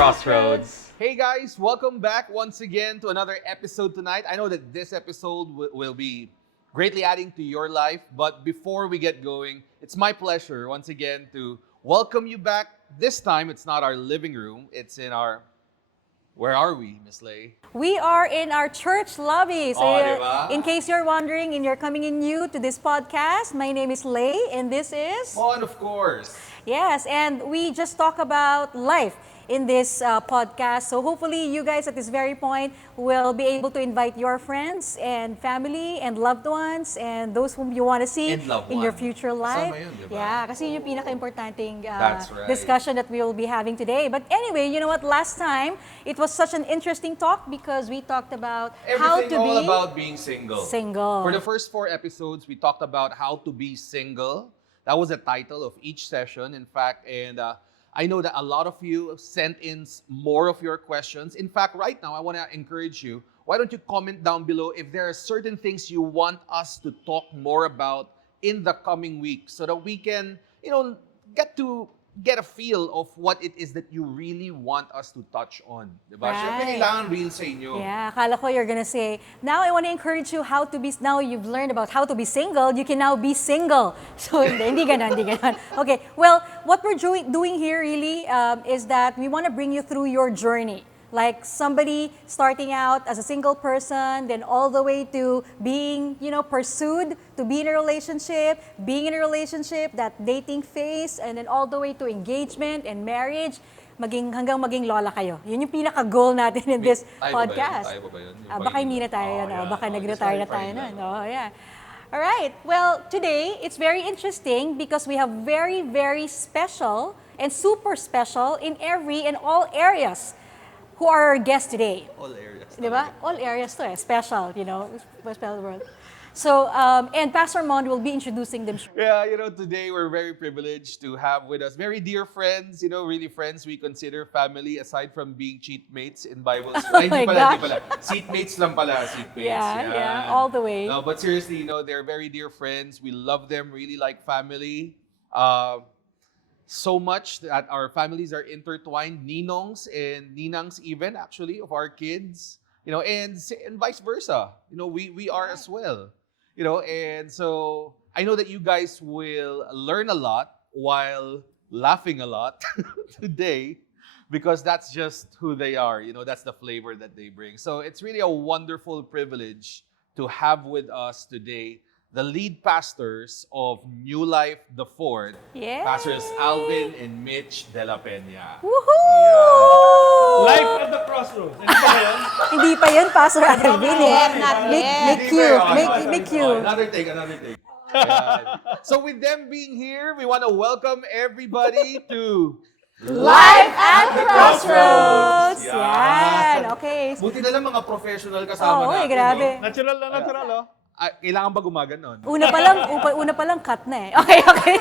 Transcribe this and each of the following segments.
Crossroads. Hey guys, welcome back once again to another episode tonight. I know that this episode will be greatly adding to your life, but before we get going, it's my pleasure once again to welcome you back. This time, it's not our living room, it's in our... Where are we, Miss Leigh? We are in our church lobby. So, diba? in case you're wondering and you're coming in new to this podcast, my name is Leigh and this is... Mond, of course. Yes, and we just talk about life in this podcast. So hopefully you guys at this very point will be able to invite your friends and family and loved ones and those whom you want to see in your future life. Kasama yun, diba? Yeah, kasi yun yung pinaka-importanting That's right. discussion that we will be having today. But anyway, you know what? Last time, it was such an interesting talk because we talked about how to Everything all be about being single. single. For the first 4 episodes, we talked about how to be single. That was the title of each session, in fact, and I know that a lot of you sent in more of your questions. In fact, right now, I want to encourage you, why don't you comment down below if there are certain things you want us to talk more about in the coming week so that we can, get a feel of what it is that you really want us to touch on. Diba? Right. Siyempre, kailangan real sa inyo. Yeah, akala ko you're gonna say, now I want to encourage you how to be, now you've learned about how to be single, you can now be single. So, hindi ganon. Okay, well, what we're doing here really is that we want to bring you through your journey. Like somebody starting out as a single person, then all the way to being, pursued, to be in a relationship, that dating phase, and then all the way to engagement and marriage, hanggang maging lola kayo. Yun yung pinaka-goal natin in this podcast. Tayo ba yun? Baka hindi na tayo yan. Baka nag-retire na tayo nun. Yeah. All right. Well, today, it's very interesting because we have very, very special and super special in every and all areas who are our guests today. All areas. Diba? All areas to special, special world. So, and Pastor Mond will be introducing them. Yeah, today we're very privileged to have with us very dear friends, really friends we consider family aside from being cheatmates in Bible school. my gosh. Seatmates lang pala, seatmates. Yeah, all the way. No, but seriously, they're very dear friends. We love them really like family. So much that our families are intertwined, ninongs and ninangs even actually of our kids, and vice versa. We are as well, and so I know that you guys will learn a lot while laughing a lot today because that's just who they are. That's the flavor that they bring. So it's really a wonderful privilege to have with us today the lead pastors of New Life The Fort, Yay! Pastors Alvin and Mitch de la Pena. Woohoo! Life at the Crossroads. Ano ba yun? Hindi pa yun, Pastor Alvin. Make you. Another take. Ayan. So with them being here, we want to welcome everybody to Life at the Crossroads! Yan. Yan, okay. Buti na lang mga professional kasama natin. Grabe. Natural na natural, oh. Kailangan ba gumaganon? Una pa lang cut na eh. Okay.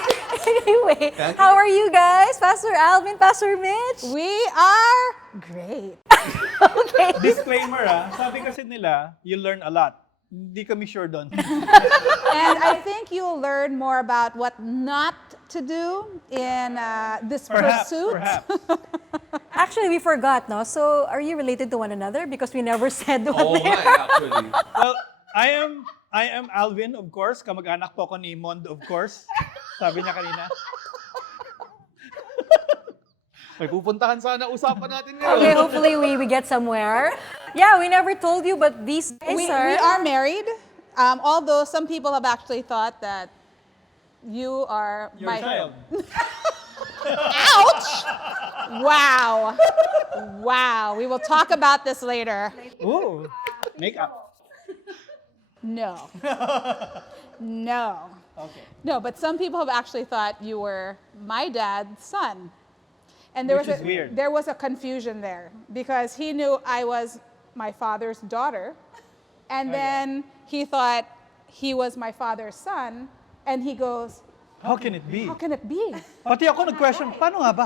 Anyway, how are you guys? Pastor Alvin, Pastor Mitch? We are great. Okay. Disclaimer, sabi kasi nila, you learn a lot. Hindi kami sure doon. And I think you'll learn more about what not to do in this pursuit. Perhaps. Actually, we forgot, no? So, are you related to one another? Because we never said what they are. Actually. Well, I am Alvin, of course. Kamag-anak po ako ni Mond, of course. Sabi niya kanina. May pupuntahan sana usapan natin ngayon. Okay, hopefully we get somewhere. Yeah, we never told you, but these guys We are married, although some people have actually thought that you are Your child. Ouch! Wow. We will talk about this later. Ooh, makeup. No. Okay. No, but some people have actually thought you were my dad's son. And Which is weird. There was a confusion there because he knew I was my father's daughter. And then he thought he was my father's son. And he goes, How can it be? how can it be? Pati ako nag-question, paano nga ba?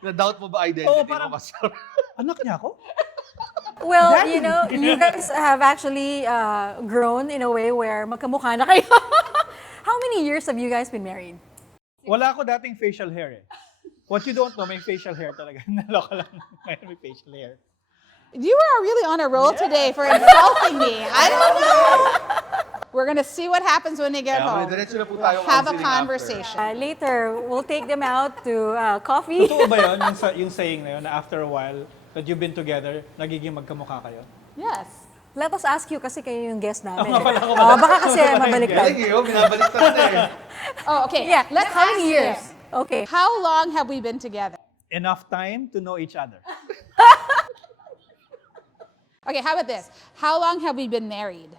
Na-doubt mo ba identity Oo, mo? parang- Anak niya ako? Well, you guys have actually grown in a way where magkamukha na kayo. How many years have you guys been married? Wala ako dating facial hair eh. What you don't know, may facial hair talaga. Naloka lang. Ngayon may facial hair. You are really on a roll today for insulting me. I don't know. We're gonna see what happens when they get home. Diretso na po tayo Have a counseling conversation. Later, we'll take them out to coffee. Totoo ba yun? Yung saying na yun, na after a while, that you've been together, nagiging magkamukha kayo? Yes. Let us ask you kasi kayo yung guest namin. nga pala, ako pala. Baka kasi mabaliktad. Galing eh, binabaliktad na eh. Oh, okay. Yeah, Let's how ask many years? him. Okay. How long have we been together? Enough time to know each other. Okay, how about this? How long have we been married?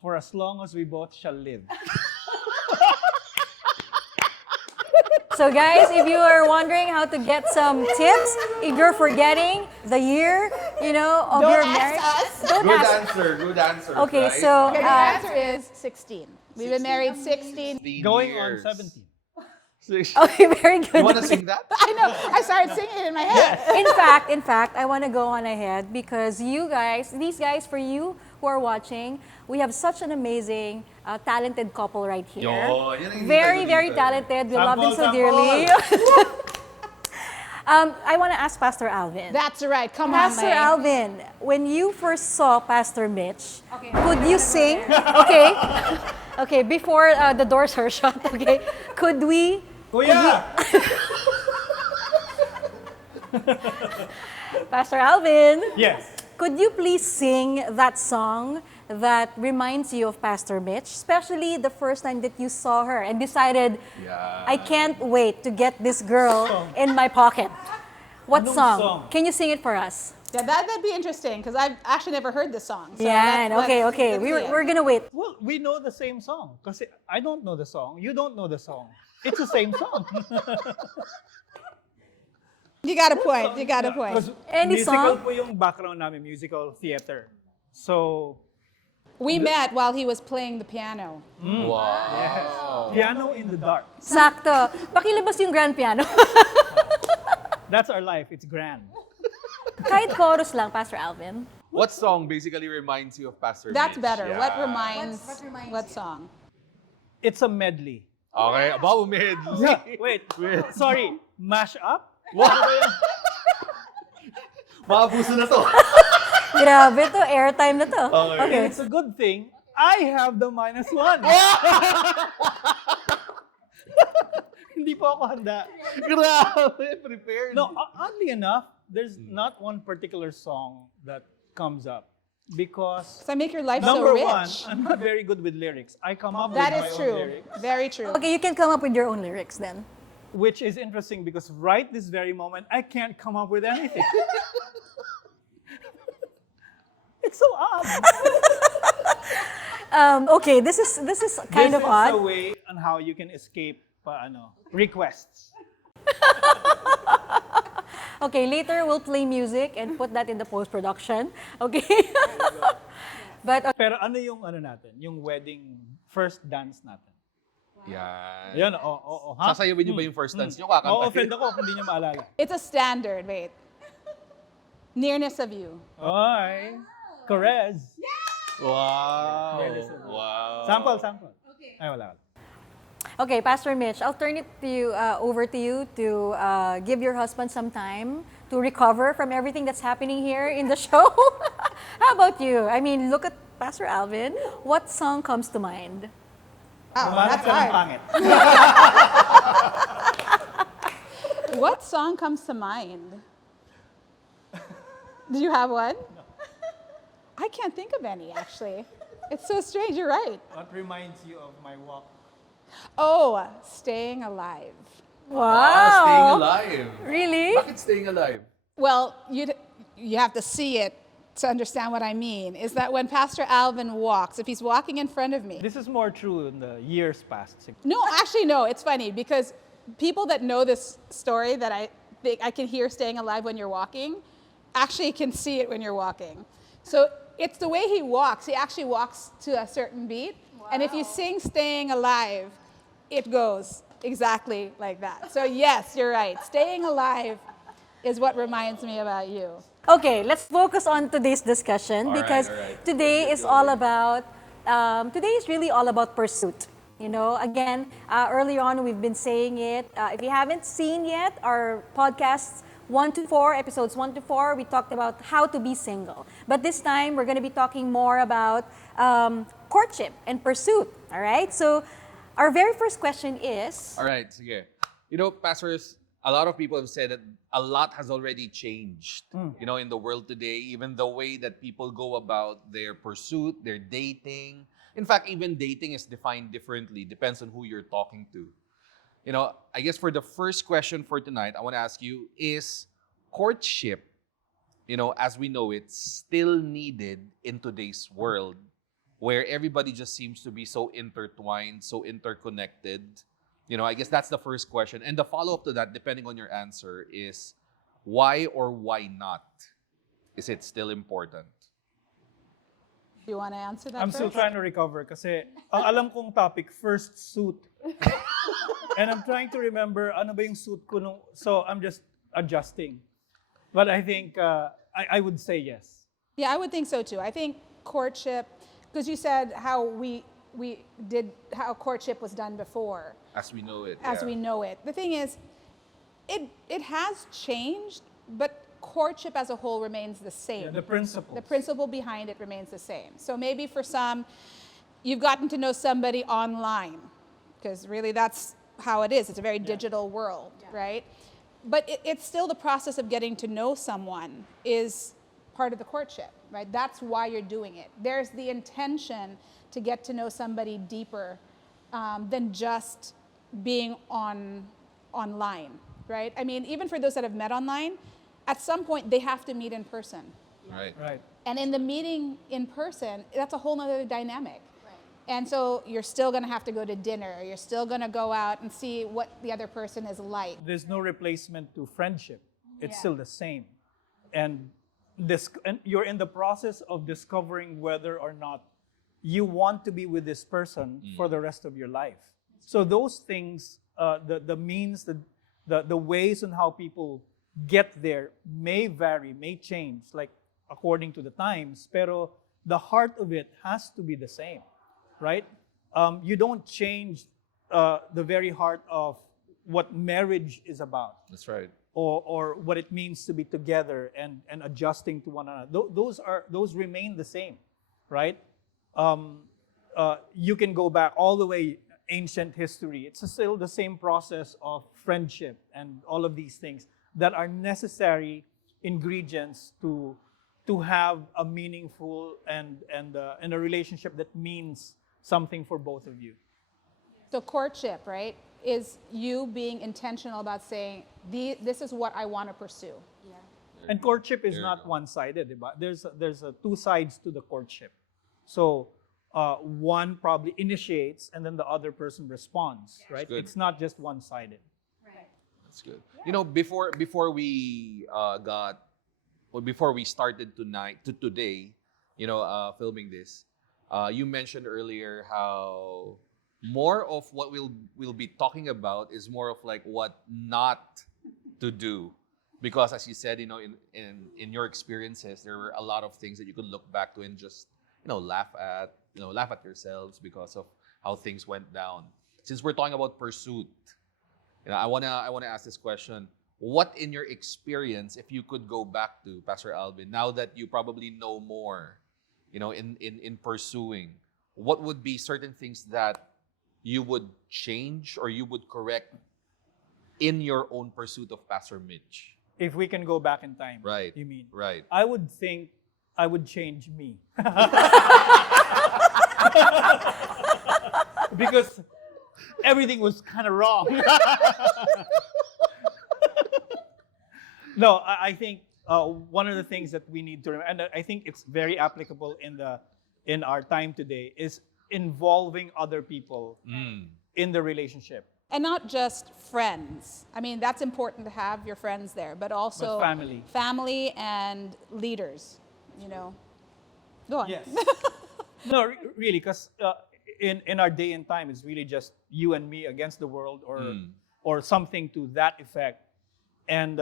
For as long as we both shall live. So guys, if you are wondering how to get some tips, if you're forgetting the year, of Don't your ask marriage, us. don't Good ask. answer, good answer. Okay, right? so Okay, the answer is 16. We've been married 16. 16 Going years. on 17. okay, very good. You want to sing that? I know. I started singing it in my head. In fact, I want to go on ahead because these guys, for you who are watching, we have such an amazing, talented couple right here. Yo, yan ang Very, hinihintay ko very dito. talented. We love them so Sample, dearly. I want to ask Pastor Alvin. That's right. Come Pastor on, Leigh. Alvin, when you first saw Pastor Mitch, could you sing? Okay. Okay, before the doors are shut, okay? Could we? Kuya! Pastor Alvin, Yes. could you please sing that song that reminds you of Pastor Mitch, especially the first time that you saw her and decided, Yeah. I can't wait to get this girl in my pocket? What Anong song? song? Can you sing it for us? Yeah, that'd be interesting because I've actually never heard this song. So Yeah, let's okay. see it. We're gonna wait. Well, we know the same song. Kasi I don't know the song. You don't know the song. It's the same song. You got a point. You got a point. Because Any musical song? po yung background namin, musical theater. So, We met while he was playing the piano. Wow. piano in the dark. Sakto. Pakilabas yung grand piano. That's our life. It's grand. Kahit chorus lang, Pastor Alvin. What song basically reminds you of Pastor That's Mitch? better. Yeah. What reminds? What reminds What you? song? It's a medley. Okay, about medley. Wait. Sorry. Mash up? Wow. Maabuso na to. Grabe to, airtime na to. Okay. It's a good thing I have the -1. Hindi po ako handa. Grabe, prepared. No, oddly enough, there's not one particular song that comes up because So make your life number so rich. one, I'm not very good with lyrics. I come up That with my is own true. lyrics, Very true. Okay, you can come up with your own lyrics then. which is interesting because right this very moment, I can't come up with anything. It's so odd. Okay, this is kind This of is odd. a way on how you can escape requests. Okay, later we'll play music and put that in the post-production. Okay? But Pero ano yung natin? Yung wedding first dance natin. Yan. Yan, oo. Ha? Sasayawin niyo ba yung first dance niyo? Kakanta. offend ako kung hindi niyo maalala. It's a standard. Wait. Nearness of you. Ay, Carez. Wow. Very simple. Wow. Sample. Ay, wala. okay, Pastor Mitch, I'll turn it to you, over to you to give your husband some time to recover from everything that's happening here in the show. How about you? I mean, look at Pastor Alvin. What song comes to mind? Oh, Pumasok that's ka ng hard. pangit. What song comes to mind? Do you have one? No. I can't think of any, actually. It's so strange. You're right. What reminds you of my walk? Oh, staying alive. Wow. Staying alive. Really? Bakit staying alive? Well, you have to see it to understand what I mean. Is that when Pastor Alvin walks, if he's walking in front of me, This is more true in the years past. no, actually, no. It's funny because people that know this story that I think I can hear staying alive when you're walking, actually can see it when you're walking. So it's the way he walks. He actually walks to a certain beat. And if you sing staying alive, it goes exactly like that. So yes, you're right. Staying alive is what reminds me about you. Okay, let's focus on today's discussion All right, because all right. today is all about, today is really all about pursuit. You know, again, earlier on we've been saying it. If you haven't seen yet our podcasts 1 to 4, episodes 1 to 4, we talked about how to be single. But this time we're going to be talking more about courtship and pursuit. All right. So our very first question is. All right, sige. You know, pastors, a lot of people have said that a lot has already changed, you know, in the world today, even the way that people go about their pursuit, their dating. In fact, even dating is defined differently, depends on who you're talking to. You know, I guess for the first question for tonight, I want to ask you, is courtship, you know, as we know it, still needed in today's world where everybody just seems to be so intertwined, so interconnected? You know, I guess that's the first question. And the follow-up to that, depending on your answer, is why or why not is it still important? Do you want to answer that I'm first? still trying to recover kasi ang alam kong topic, first suit. And I'm trying to remember ano ba yung suit ko nung, so I'm just adjusting. But I think I would say yes. Yeah, I would think so too. I think courtship, because you said how how courtship was done before. As we know it. As we know it. The thing is, it has changed, but courtship as a whole remains the same. Yeah, the principle. The principle behind it remains the same. So maybe for some, you've gotten to know somebody online, because really that's how it is. It's a very digital world, right? But it's still the process of getting to know someone is part of the courtship, right? That's why you're doing it. There's the intention to get to know somebody deeper than just being online, right? I mean, even for those that have met online, at some point they have to meet in person. Right. Right. And in the meeting in person, that's a whole nother dynamic. And so you're still going to have to go to dinner. You're still going to go out and see what the other person is like. There's no replacement to friendship. It's still the same. And you're in the process of discovering whether or not you want to be with this person for the rest of your life. So those things, the means, the ways on how people get there may vary, may change, like according to the times, pero the heart of it has to be the same, right? You don't change the very heart of what marriage is about. That's right. Or what it means to be together and adjusting to one another. Those remain the same, right? You can go back all the way ancient history. It's still the same process of friendship and all of these things that are necessary ingredients to have a meaningful and a relationship that means something for both of you. So courtship, right, is you being intentional about saying, this is what I want to pursue. And courtship is There you not go. one-sided, diba? There's two sides to the courtship. So one probably initiates and then the other person responds, right? good. It's not just one-sided. That's good. You know, before we before we started today, you know, filming this, you mentioned earlier how more of what we'll be talking about is more of like what not to do, because as you said, you know, in your experiences, there were a lot of things that you could look back to and just, you know, laugh at yourselves because of how things went down. Since we're talking about pursuit, you know, I wanna ask this question: what in your experience, if you could go back to Pastor Alvin, now that you probably know more, you know, in pursuing, what would be certain things that you would change or you would correct in your own pursuit of Pastor Mitch? If we can go back in time, Right. you mean? Right. I would think I would change me. Because everything was kind of wrong. No, I think one of the things that we need to remember, and I think it's very applicable in our time today, is involving other people in the relationship. And not just friends. I mean, that's important to have your friends there, but also But family. family and leaders, you know. Go on. Yes. No, really, because in our day and time, it's really just you and me against the world, or something to that effect. And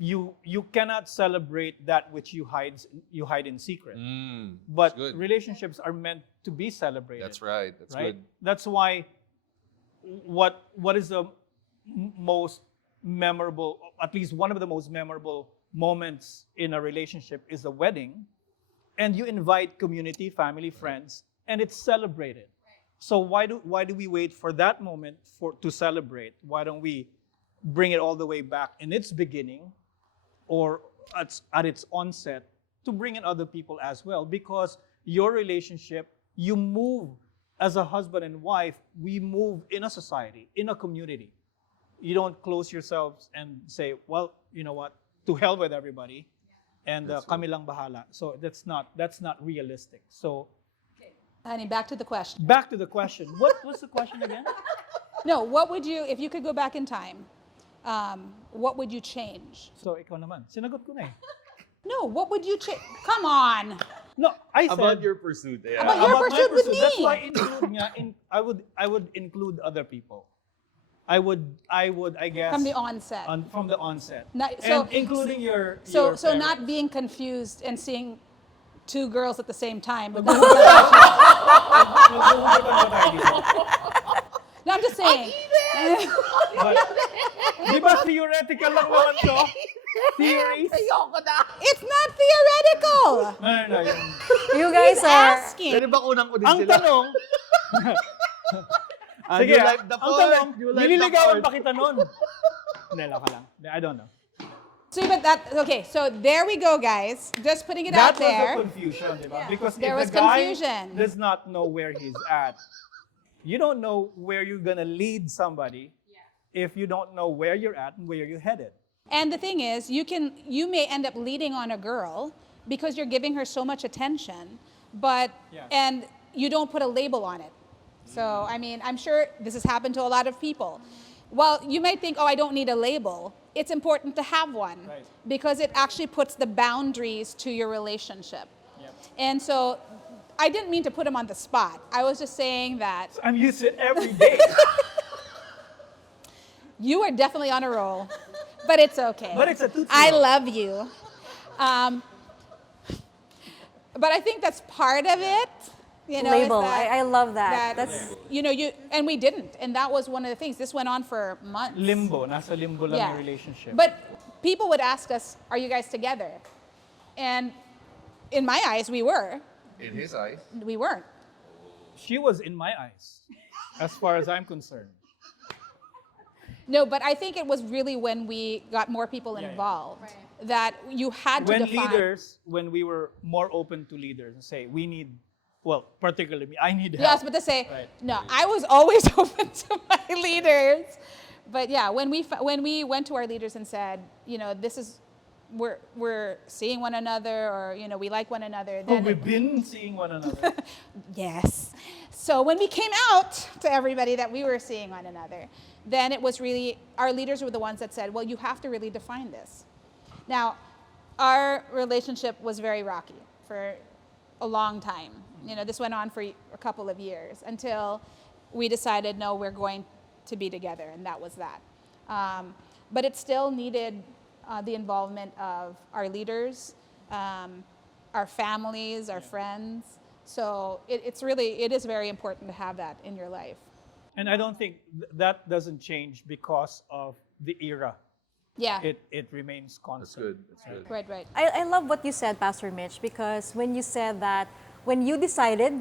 you cannot celebrate that which you hide in secret. That's But good. relationships are meant to be celebrated. That's right. That's right? good. That's why what is the most memorable, at least one of the most memorable moments in a relationship is the wedding, and you invite community, family, friends, and it's celebrated. So why do we wait for that moment to celebrate? Why don't we bring it all the way back in its beginning or at its onset to bring in other people as well? Because your relationship, you move as a husband and wife, we move in a society, in a community. You don't close yourselves and say, well, you know what, to hell with everybody, and kami lang bahala. So that's not realistic. So Honey, back to the question. back to the question. What was the question again? No, what would you, if you could go back in time, what would you change? So ikaw naman, sinagot ko na eh. No, what would you change? Come on. No, I said About your pursuit. Yeah. About your about my pursuit with That's me. why I would include other people. I would I guess From the onset. from the onset. So- and including your So parents. not being confused and seeing two girls at the same time. But no, I'm just saying. But, di ba theoretical lang naman to? Theories? It's not theoretical. No. You guys are... Asking. Pwede ba kunang ko din Ang sila? tanong, sige, you like the ang part? tanong, You like the nililigawan part? ba kita nun? Hindi, laka lang. I don't know. So, but okay, so there we go, guys. Just putting it That out there. was the confusion, di ba? Because There if was the guy confusion. does not know where he's at, you don't know where you're gonna lead somebody if you don't know where you're at and where you're headed. And the thing is, you may end up leading on a girl because you're giving her so much attention, but Yeah. and you don't put a label on it. So I mean, I'm sure this has happened to a lot of people. Well, you might think, oh, I don't need a label. It's important to have one Right. because it actually puts the boundaries to your relationship. Yep. And so I didn't mean to put him on the spot. I was just saying that I'm used to it every day. you are definitely on a roll, but it's okay. But it's a tootsie I roll. love you. But I think that's part of it. You know, is Label. that- I love that. That's you know, and we didn't, and that was one of the things. This went on for months. Limbo, nasa limbo lang Yeah. yung relationship. But people would ask us, "Are you guys together?" And in my eyes, we were. In his eyes. We weren't. She was in my eyes, as far as I'm concerned. No, but I think it was really when we got more people Yeah. involved that you had to define. When we were more open to leaders and say, we need, well, particularly me, I need help. Yes, but to say, Right. no, I was always open to my leaders. But yeah, when we went to our leaders and said, you know, this is, we're seeing one another, or, you know, we like one another. Oh, Then we've been seeing one another. yes. So when we came out to everybody that we were seeing one another, then it was really, our leaders were the ones that said, well, you have to really define this. Now, our relationship was very rocky for a long time. You know, this went on for a couple of years until we decided, no, we're going to be together, and that was that. But it still needed the involvement of our leaders, our families, our friends. So it is very important to have that in your life. And I don't think that doesn't change because of the era. Yeah. It remains That's constant. good. That's good. Right. I love what you said, Pastor Mitch, because when you said that when you decided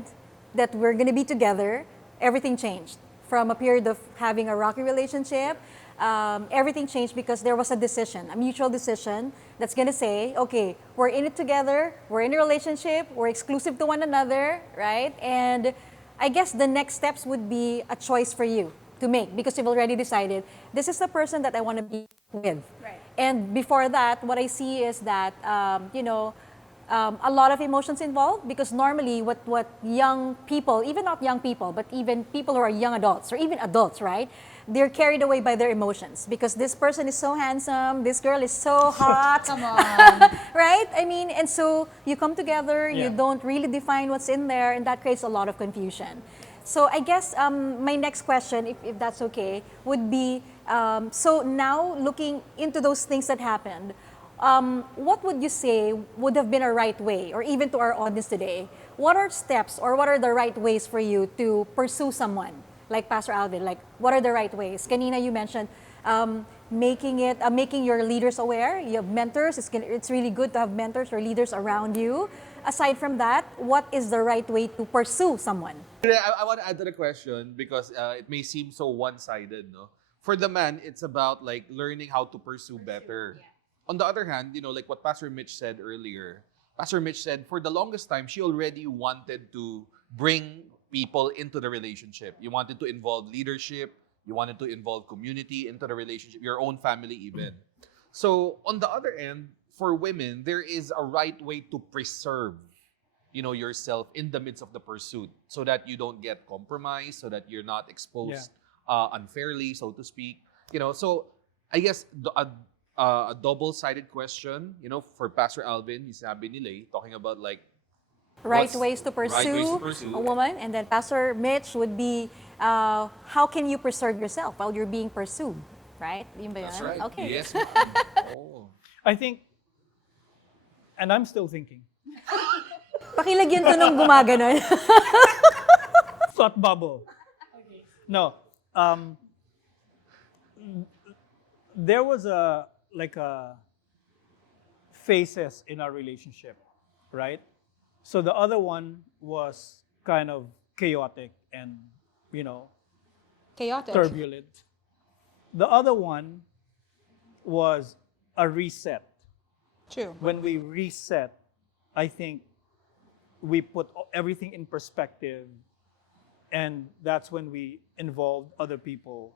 that we're going to be together, everything changed. From a period of having a rocky relationship, everything changed because there was a decision, a mutual decision that's going to say, okay, we're in it together, we're in a relationship, we're exclusive to one another, right? And I guess the next steps would be a choice for you to make because you've already decided, this is the person that I want to be with. Right. And before that, what I see is that, a lot of emotions involved because normally what young people, even not young people, but even people who are young adults or even adults, right? They're carried away by their emotions because this person is so handsome, this girl is so hot. Come on. Right? I mean, and so you come together, Yeah. you don't really define what's in there, and that creates a lot of confusion. So I guess my next question, if that's okay, would be, so now looking into those things that happened, what would you say would have been a right way, or even to our audience today, what are steps or what are the right ways for you to pursue someone? Like Pastor Alvin, like what are the right ways? Kanina you mentioned making your leaders aware. You have mentors. It's really good to have mentors or leaders around you. Aside from that, what is the right way to pursue someone? I want to add to the question because it may seem so one-sided, no? For the man, it's about like learning how to pursue better. Yeah. On the other hand, like what Pastor Mitch said earlier, Pastor Mitch said for the longest time, she already wanted to bring people into the relationship. You wanted to involve leadership, you wanted to involve community into the relationship, your own family even. So on the other end, for women, there is a right way to preserve, yourself in the midst of the pursuit so that you don't get compromised, so that you're not exposed unfairly, so to speak. So I guess a double-sided question, for Pastor Alvin, he sabi ni Leigh, talking about like Right ways to pursue a woman, and then Pastor Mitch would be how can you preserve yourself while you're being pursued, right? Yun ba That's yan? right. Okay. Yes, ma'am. Oh. I think, and I'm still thinking, Pakilagyan to ng gumaganon. thought bubble. No, there was a phases in our relationship, right? So the other one was kind of chaotic and, Chaotic. turbulent. The other one was a reset. True. When we reset, I think we put everything in perspective, and that's when we involved other people.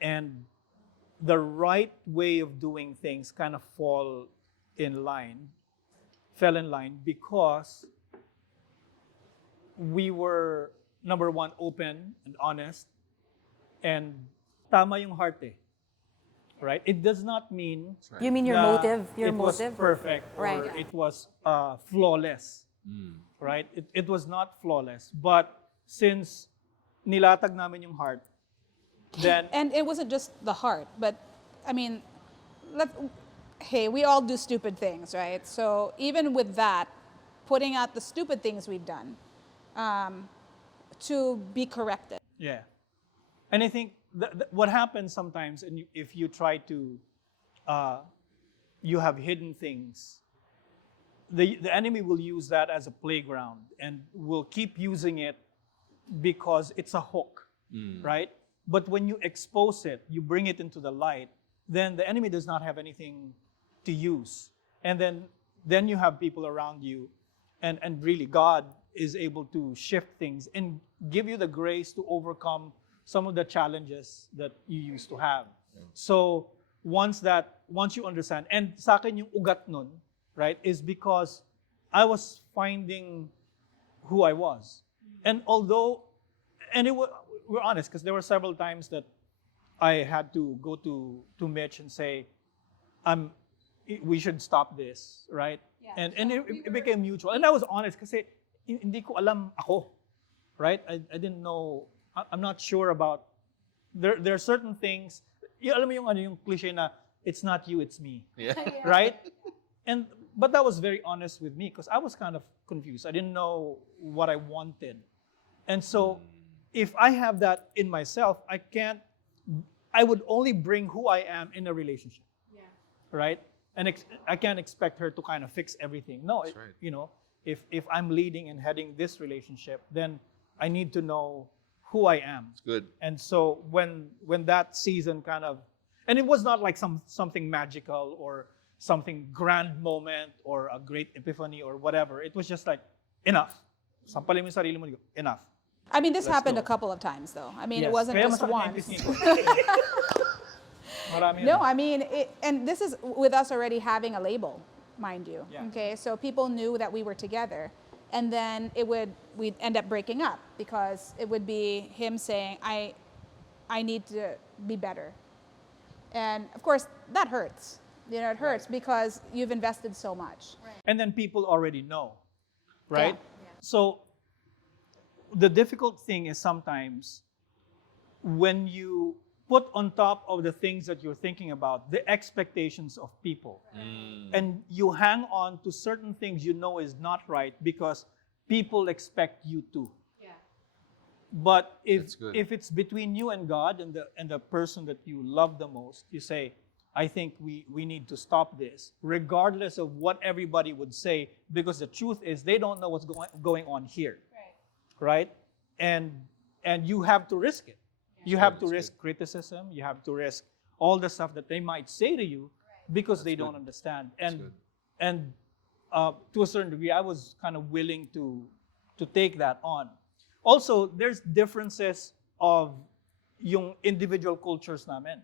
And the right way of doing things kind of fell in line because we were, number one, open and honest, and tama yung heart eh. Right? It does not mean You mean your na motive? Your it motive? was perfect or Right. it was flawless. Right? It was not flawless. But since nilatag namin yung heart, then And it wasn't just the heart, but I mean, hey, we all do stupid things, right? So even with that, putting out the stupid things we've done to be corrected. yeah. And I think what happens sometimes, and if you try to, you have hidden things, the enemy will use that as a playground and will keep using it because it's a hook, right? But when you expose it, you bring it into the light, then the enemy does not have anything to use. And then you have people around you, and really God is able to shift things and give you the grace to overcome some of the challenges that you used to have. So once you understand, and sa akin yung ugat nun, right, is because I was finding who I was. And we're honest, because there were several times that I had to go to Mitch and say, we should stop this, right? Yeah. And it became mutual. And I was honest kasi hindi ko alam ako, right? I didn't know, I'm not sure about, there are certain things, alam mo yung cliche na, it's not you, it's me, Yeah. right? But that was very honest with me because I was kind of confused. I didn't know what I wanted. And so if I have that in myself, I would only bring who I am in a relationship. Yeah. Right? And I can't expect her to kind of fix everything. No, That's right. If I'm leading and heading this relationship, then I need to know who I am. It's good. And so when that season kind of, and it was not like something magical or something grand moment or a great epiphany or whatever. It was just like, enough. Sampalin mo yung sarili mo, enough. I mean, this Let's happened go. a couple of times, though. I mean, Yes. it wasn't Kaya just masakit na yung once. pisngi ko. Marami No, yan. I mean, and this is with us already having a label, mind you. Yeah. Okay, so people knew that we were together, and then we'd end up breaking up because it would be him saying, "I need to be better," and of course that hurts. It hurts because you've invested so much. And then people already know, right? Yeah. So the difficult thing is sometimes when you put on top of the things that you're thinking about the expectations of people. And you hang on to certain things you know is not right because people expect you to. But if it's between you and God and the person that you love the most, you say, I think we need to stop this, regardless of what everybody would say, because the truth is they don't know what's going on here, right? And you have to risk it. You have to risk criticism. You have to risk all the stuff that they might say to you because they don't understand. And to a certain degree, I was kind of willing to take that on. Also, there's differences of yung individual cultures namin,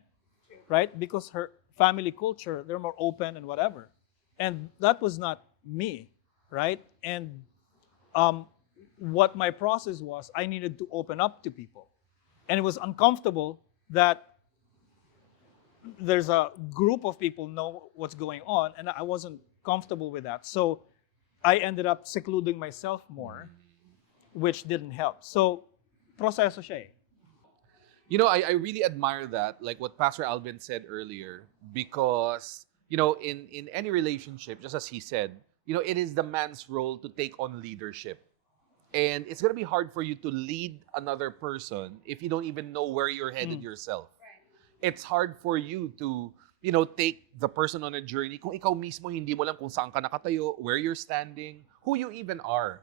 right? Because her family culture, they're more open and whatever. And that was not me, right? And what my process was, I needed to open up to people. And it was uncomfortable that there's a group of people know what's going on, and I wasn't comfortable with that. So I ended up secluding myself more, which didn't help. So, proseso siya eh. You know, I really admire that, like what Pastor Alvin said earlier, because, you know, in any relationship, just as he said, you know, it is the man's role to take on leadership. And it's going to be hard for you to lead another person if you don't even know where you're headed yourself. It's hard for you to, you know, take the person on a journey kung ikaw mismo hindi mo alam kung saan ka nakatayo, where you're standing, who you even are.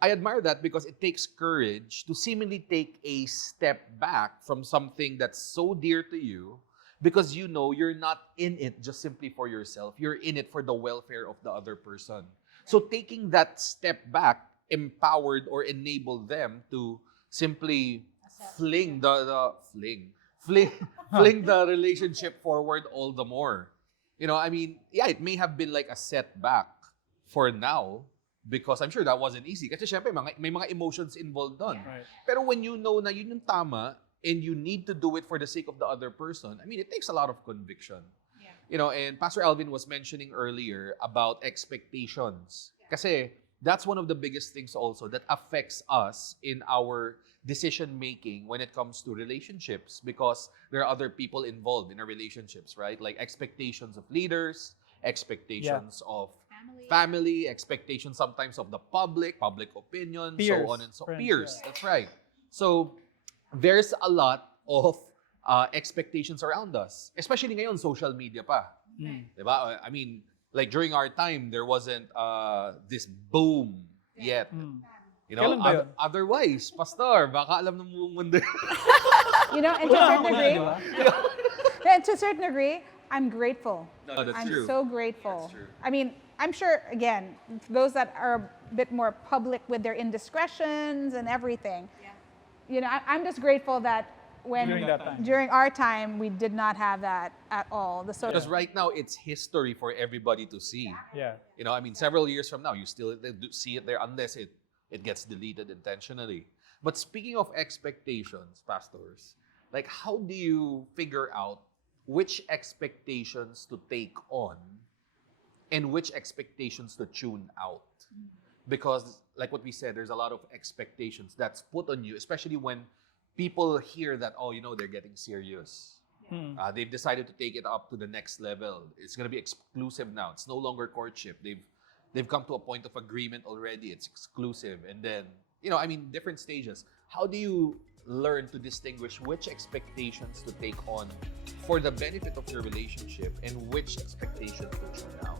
I admire that because it takes courage to seemingly take a step back from something that's so dear to you because you know you're not in it just simply for yourself. You're in it for the welfare of the other person. So taking that step back empowered or enabled them to simply fling the relationship forward all the more. You know, I mean, yeah, it may have been like a setback for now, because I'm sure that wasn't easy. Kasi syempre, may mga emotions involved doon. Right. Pero when you know na yun yung tama, and you need to do it for the sake of the other person, I mean, it takes a lot of conviction. You know, and Pastor Alvin was mentioning earlier about expectations. Kasi that's one of the biggest things also that affects us in our decision-making when it comes to relationships, because there are other people involved in our relationships, right? Like expectations of leaders, expectations of family, expectations sometimes of the public opinion, Peers, so on and so friends, peers. yeah. That's right. So there's a lot of expectations around us, especially ngayon social media pa. Diba? I mean, like during our time, there wasn't this boom yet. You know, Kailan ba yun? otherwise, pastor, baka alam ng buong mundo. You know, and to a certain degree, and to a certain degree, I'm grateful. No, that's I'm true. so grateful. That's true. I mean, I'm sure, again, those that are a bit more public with their indiscretions and everything, you know, I'm just grateful that when During that time. during our time, we did not have that at all. The sort Because of, right now, it's history for everybody to see. Yeah. You know, I mean, several years from now, you still see it there unless it gets deleted intentionally. But speaking of expectations, pastors, like how do you figure out which expectations to take on and which expectations to tune out? Because like what we said, there's a lot of expectations that's put on you, especially when people hear that, oh, you know, they're getting serious. They've decided to take it up to the next level. It's going to be exclusive now. It's no longer courtship. They've come to a point of agreement already. It's exclusive. And then, you know, I mean, different stages. How do you learn to distinguish which expectations to take on for the benefit of your relationship and which expectations to tune out?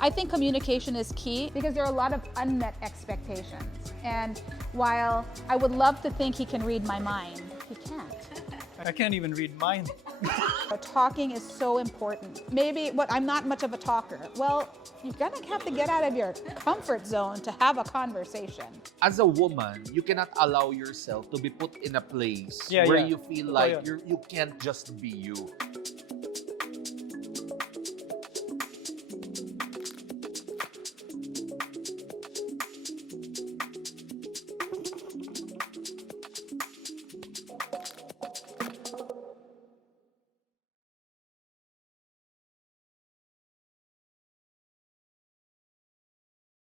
I think communication is key because there are a lot of unmet expectations. And while I would love to think he can read my mind, he can't. I can't even read mine. But talking is so important. Maybe I'm not much of a talker. Well, you're gonna have to get out of your comfort zone to have a conversation. As a woman, you cannot allow yourself to be put in a place Yeah, where yeah. you feel Totoo like yun. you can't just be you.